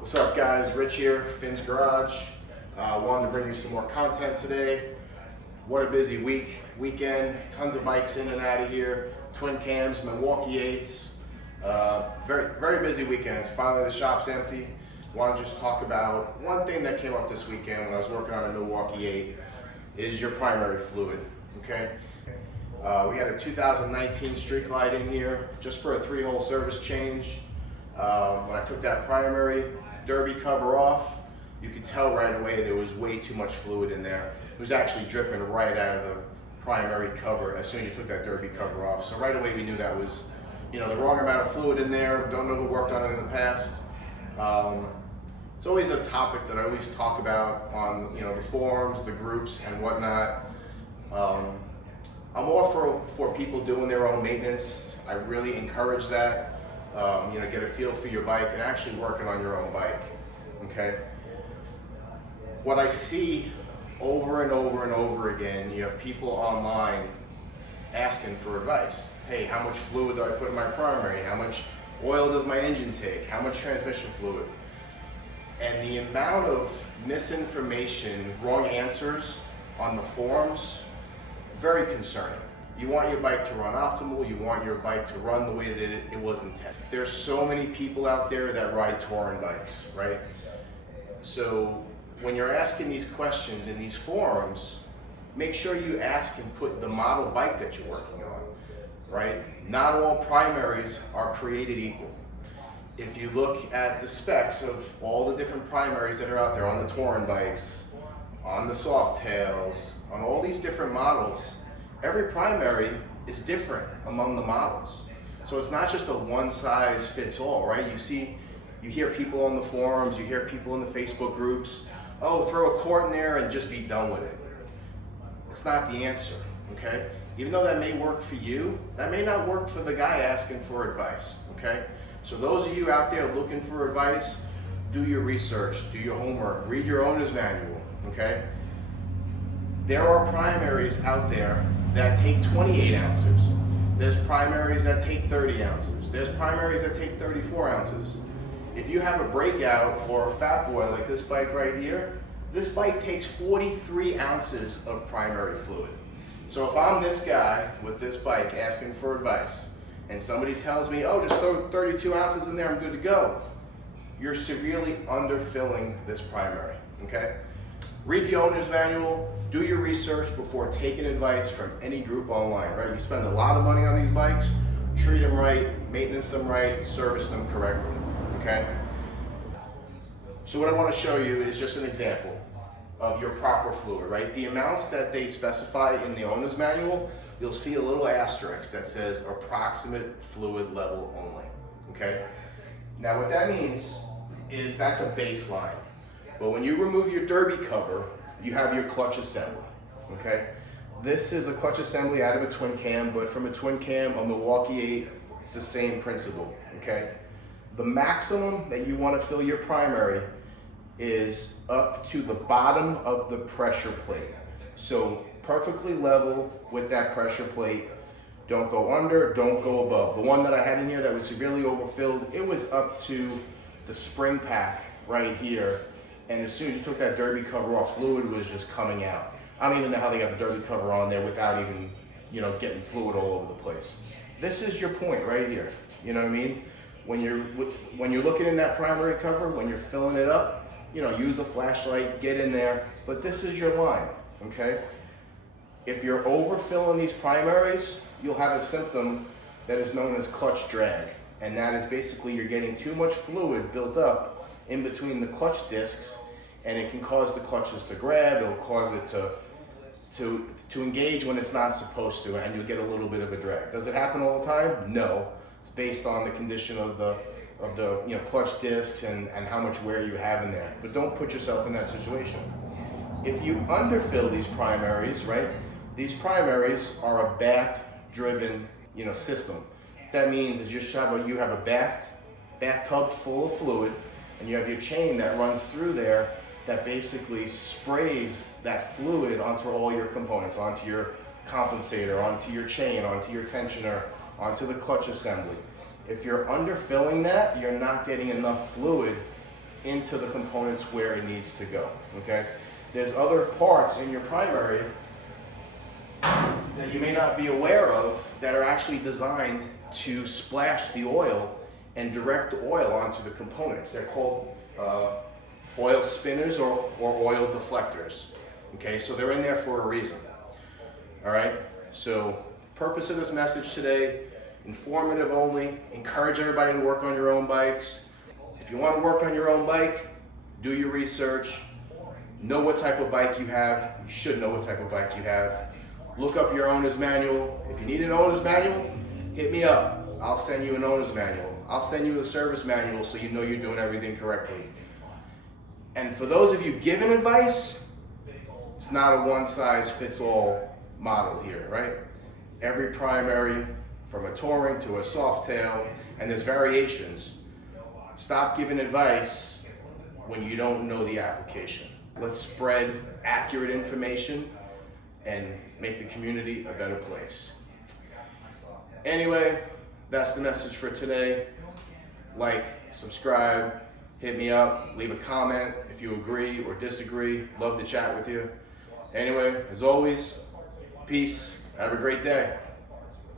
What's up guys, Rich here, Finn's Garage. Wanted to bring you some more content today. What a busy weekend, tons of bikes in and out of here, twin cams, Milwaukee 8s. Very busy weekends. Finally the shop's empty. Want to just talk about one thing that came up this weekend when I was working on a Milwaukee 8 is your primary fluid, okay? We had a 2019 Streak Light in here just for a 3-hole service change. When I took that primary derby cover off, you could tell right away there was way too much fluid in there. It was actually dripping right out of the primary cover as soon as you took that derby cover off. So right away we knew that was, the wrong amount of fluid in there. Don't know who worked on it in the past. It's always a topic that I always talk about on the forums, the groups, and whatnot. I'm all for people doing their own maintenance. I really encourage that. Get a feel for your bike and actually working on your own bike, okay? What I see over and over and over again, you have people online asking for advice. Hey, how much fluid do I put in my primary? How much oil does my engine take? How much transmission fluid? And the amount of misinformation, wrong answers on the forums, very concerning. You want your bike to run optimal, you want your bike to run the way that it was intended. There's so many people out there that ride touring bikes, right? So when you're asking these questions in these forums, make sure you ask and put the model bike that you're working on, right? Not all primaries are created equal. If you look at the specs of all the different primaries that are out there on the touring bikes, on the soft tails, on all these different models, every primary is different among the models. So it's not just a one size fits all, right? You hear people on the forums, you hear people in the Facebook groups, oh, throw a quart in there and just be done with it. It's not the answer, okay? Even though that may work for you, that may not work for the guy asking for advice, okay? So those of you out there looking for advice, do your research, do your homework, read your owner's manual, okay? There are primaries out there that take 28 ounces. There's primaries that take 30 ounces. There's primaries that take 34 ounces. If you have a breakout or a fat boy like this bike right here, this bike takes 43 ounces of primary fluid. So if I'm this guy with this bike asking for advice and somebody tells me, oh, just throw 32 ounces in there, I'm good to go, you're severely underfilling this primary, okay? Read the owner's manual, do your research before taking advice from any group online, right? You spend a lot of money on these bikes, treat them right, maintenance them right, service them correctly, okay? So what I want to show you is just an example of your proper fluid, right? The amounts that they specify in the owner's manual, you'll see a little asterisk that says approximate fluid level only, okay? Now what that means is that's a baseline. But when you remove your derby cover, you have your clutch assembly, okay? This is a clutch assembly out of a twin cam, but from a twin cam, a Milwaukee 8, it's the same principle, okay? The maximum that you want to fill your primary is up to the bottom of the pressure plate. So perfectly level with that pressure plate. Don't go under, don't go above. The one that I had in here that was severely overfilled, it was up to the spring pack right here. And as soon as you took that derby cover off, fluid was just coming out. I don't even know how they got the derby cover on there without even, getting fluid all over the place. This is your point right here. You know what I mean? When you're looking in that primary cover, when you're filling it up, use a flashlight, get in there. But this is your line, okay? If you're overfilling these primaries, you'll have a symptom that is known as clutch drag. And that is basically you're getting too much fluid built up in between the clutch discs, and it can cause the clutches to grab. It'll cause it to engage when it's not supposed to, and you'll get a little bit of a drag. Does it happen all the time? No. It's based on the condition of the clutch discs and how much wear you have in there. But don't put yourself in that situation. If you underfill these primaries, right? These primaries are a bath-driven, system. That means is you have a bathtub full of fluid, and you have your chain that runs through there that basically sprays that fluid onto all your components, onto your compensator, onto your chain, onto your tensioner, onto the clutch assembly. If you're underfilling that, you're not getting enough fluid into the components where it needs to go, okay? There's other parts in your primary that you may not be aware of that are actually designed to splash the oil and direct the oil onto the components. They're called oil spinners or oil deflectors, okay? So they're in there for a reason, all right? So purpose of this message today, informative only, encourage everybody to work on your own bikes. If you want to work on your own bike, do your research, know what type of bike you have. You should know what type of bike you have. Look up your owner's manual. If you need an owner's manual, hit me up. I'll send you an owner's manual. I'll send you a service manual so you know you're doing everything correctly. And for those of you giving advice, it's not a one-size-fits-all model here, right? Every primary, from a touring to a soft tail, and there's variations. Stop giving advice when you don't know the application. Let's spread accurate information and make the community a better place. Anyway, that's the message for today. Like, subscribe, hit me up, leave a comment if you agree or disagree. Love to chat with you. Anyway, as always, peace. Have a great day.